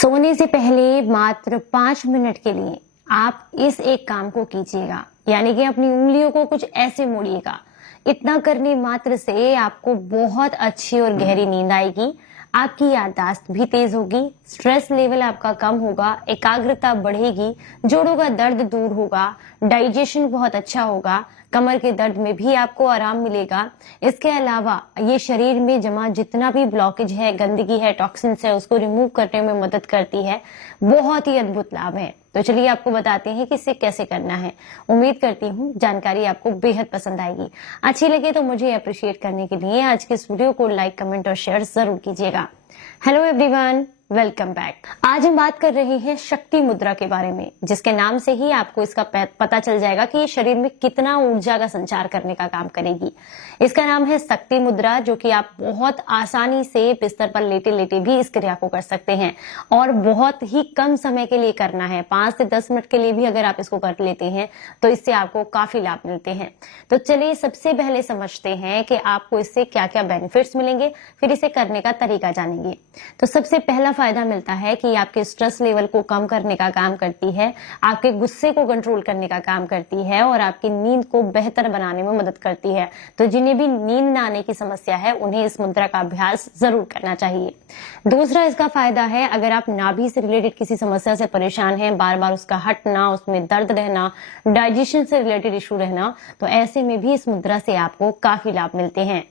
सोने से पहले मात्र 5 मिनट के लिए आप इस एक काम को कीजिएगा, यानी कि अपनी उंगलियों को कुछ ऐसे मोड़िएगा। इतना करने मात्र से आपको बहुत अच्छी और गहरी नींद आएगी, आपकी याददाश्त भी तेज होगी, स्ट्रेस लेवल आपका कम होगा, एकाग्रता बढ़ेगी, जोड़ों का दर्द दूर होगा, डाइजेशन बहुत अच्छा होगा, कमर के दर्द में भी आपको आराम मिलेगा। इसके अलावा ये शरीर में जमा जितना भी ब्लॉकेज है, गंदगी है, टॉक्सिन्स है, उसको रिमूव करने में मदद करती है। बहुत ही अद्भुत लाभ है। तो चलिए आपको बताते हैं कि इसे कैसे करना है। उम्मीद करती हूँ जानकारी आपको बेहद पसंद आएगी। अच्छी लगे तो मुझे अप्रिशिएट करने के लिए आज के इस वीडियो को लाइक, कमेंट और शेयर जरूर कीजिएगा। Hello everyone, welcome back. आज हम बात कर रहे हैं शक्ति मुद्रा के बारे में, जिसके नाम से ही आपको इसका पता चल जाएगा कि ये शरीर में कितना ऊर्जा का संचार करने का काम करेगी। इसका नाम है शक्ति मुद्रा, जो कि आप बहुत आसानी से बिस्तर पर लेटे लेटे भी इस क्रिया को कर सकते हैं और बहुत ही कम समय के लिए करना है। 5 से 10 मिनट के लिए भी अगर आप इसको कर लेते हैं तो इससे आपको काफी लाभ मिलते हैं। तो चलिए सबसे पहले समझते हैं कि आपको इससे क्या क्या बेनिफिट्स मिलेंगे, फिर इसे करने का तरीका जानेंगे। तो सबसे पहला फायदा मिलता है कि आपके स्ट्रेस लेवल को कम करने का काम करती है, आपके गुस्से को कंट्रोल करने का काम करती है और आपकी नींद को बेहतर बनाने में मदद करती है। तो जिन्हें भी नींद न आने की समस्या है उन्हें इस मुद्रा का अभ्यास जरूर करना चाहिए। दूसरा इसका फायदा है, अगर आप नाभि से रिलेटेड किसी समस्या से परेशान हैं, बार बार उसका हटना, उसमें दर्द रहना, डाइजेशन से रिलेटेड इशू रहना, तो ऐसे में भी इस मुद्रा से आपको काफी लाभ मिलते हैं।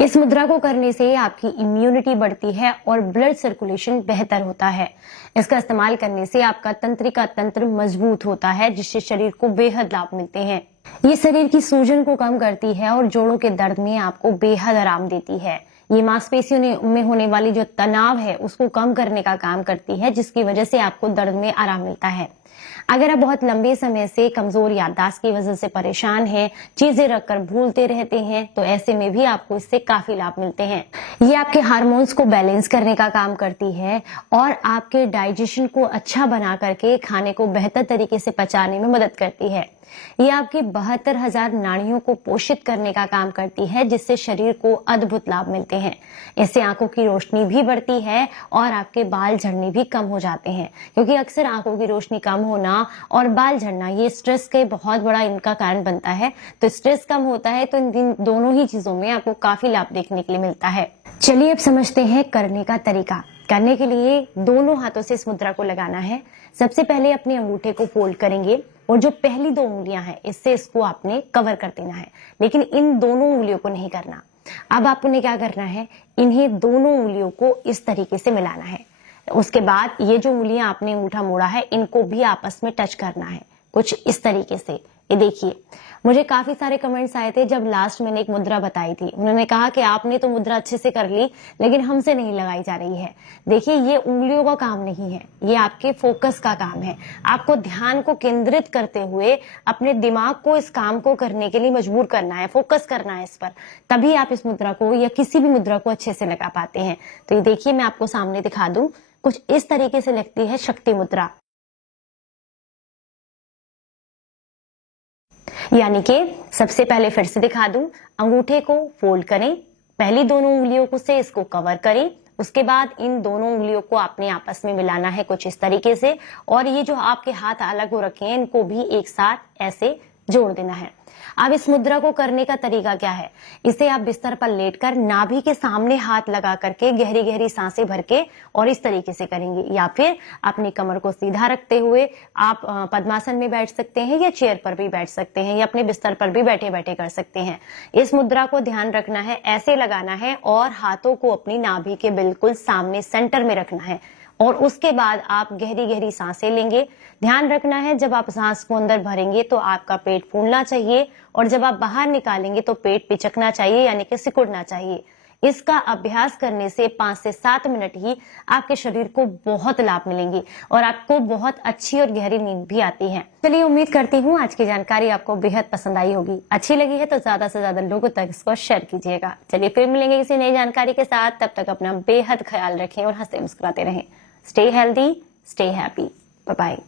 इस मुद्रा को करने से आपकी इम्यूनिटी बढ़ती है और ब्लड सर्कुलेशन बेहतर होता है। इसका इस्तेमाल करने से आपका तंत्रिका तंत्र मजबूत होता है, जिससे शरीर को बेहद लाभ मिलते हैं। ये शरीर की सूजन को कम करती है और जोड़ों के दर्द में आपको बेहद आराम देती है। ये मांसपेशियों में होने वाली जो तनाव है उसको कम करने का काम करती है, जिसकी वजह से आपको दर्द में आराम मिलता है। अगर आप बहुत लंबे समय से कमजोर याददाश्त की वजह से परेशान हैं, चीजें रखकर भूलते रहते हैं, तो ऐसे में भी आपको इससे काफी लाभ मिलते हैं। ये आपके हार्मोन्स को बैलेंस करने का काम करती है और आपके डाइजेशन को अच्छा बना करके खाने को बेहतर तरीके से पचाने में मदद करती है। ये आपकी 72,000 नाड़ियों को पोषित करने का काम करती है, जिससे शरीर को अद्भुत लाभ मिलते हैं। इससे आंखों की रोशनी भी बढ़ती है और आपके बाल झड़ने भी कम हो जाते हैं, क्योंकि अक्सर आंखों की रोशनी कम होना और बाल झड़ना ये स्ट्रेस के बहुत बड़ा इनका कारण बनता है। तो स्ट्रेस कम होता है तो इन दोनों ही चीजों में आपको काफी लाभ देखने के लिए मिलता है। चलिए अब समझते हैं करने का तरीका। करने के लिए दोनों हाथों से इस मुद्रा को लगाना है। सबसे पहले अपने अंगूठे को फोल्ड करेंगे और जो पहली 2 उंगलियां हैं इससे इसको आपने कवर कर देना है, लेकिन इन दोनों उंगलियों को नहीं करना। अब आपने क्या करना है, इन्हें दोनों उंगलियों को इस तरीके से मिलाना है। उसके बाद ये जो उंगलियां आपने अंगूठा मोड़ा है इनको भी आपस में टच करना है, कुछ इस तरीके से। ये देखिए, मुझे काफी सारे कमेंट्स आए थे जब लास्ट मैंने एक मुद्रा बताई थी। उन्होंने कहा कि आपने तो मुद्रा अच्छे से कर ली लेकिन हमसे नहीं लगाई जा रही है। देखिए, ये उंगलियों का काम नहीं है, ये आपके फोकस का काम है। आपको ध्यान को केंद्रित करते हुए अपने दिमाग को इस काम को करने के लिए मजबूर करना है, फोकस करना है इस पर, तभी आप इस मुद्रा को या किसी भी मुद्रा को अच्छे से लगा पाते हैं। तो ये देखिए, मैं आपको सामने दिखा दूं, कुछ इस तरीके से लगती है शक्ति मुद्रा। यानी कि सबसे पहले फिर से दिखा दूं, अंगूठे को फोल्ड करें, पहली दोनों उंगलियों को से इसको कवर करें, उसके बाद इन दोनों उंगलियों को आपने आपस में मिलाना है कुछ इस तरीके से, और ये जो आपके हाथ अलग हो रखे हैं इनको भी एक साथ ऐसे जोड़ देना है। अब इस मुद्रा को करने का तरीका क्या है, इसे आप बिस्तर पर लेटकर नाभि के सामने हाथ लगा करके गहरी गहरी सांसें भर के और इस तरीके से करेंगे, या फिर अपनी कमर को सीधा रखते हुए आप पद्मासन में बैठ सकते हैं या चेयर पर भी बैठ सकते हैं या अपने बिस्तर पर भी बैठे बैठे कर सकते हैं। इस मुद्रा को ध्यान रखना है, ऐसे लगाना है और हाथों को अपनी नाभि के बिल्कुल सामने सेंटर में रखना है और उसके बाद आप गहरी गहरी सांसें लेंगे। ध्यान रखना है, जब आप सांस को अंदर भरेंगे तो आपका पेट फूलना चाहिए और जब आप बाहर निकालेंगे तो पेट पिचकना चाहिए, यानी कि सिकुड़ना चाहिए। इसका अभ्यास करने से 5 से 7 मिनट ही आपके शरीर को बहुत लाभ मिलेंगे और आपको बहुत अच्छी और गहरी नींद भी आती है। चलिए, उम्मीद करती हूँ आज की जानकारी आपको बेहद पसंद आई होगी। अच्छी लगी है तो ज्यादा से ज्यादा लोगों तक इसको शेयर कीजिएगा। चलिए फिर मिलेंगे किसी नई जानकारी के साथ, तब तक अपना बेहद ख्याल रखें और हंसते मुस्कुराते रहें। Stay healthy, stay happy. Bye-bye.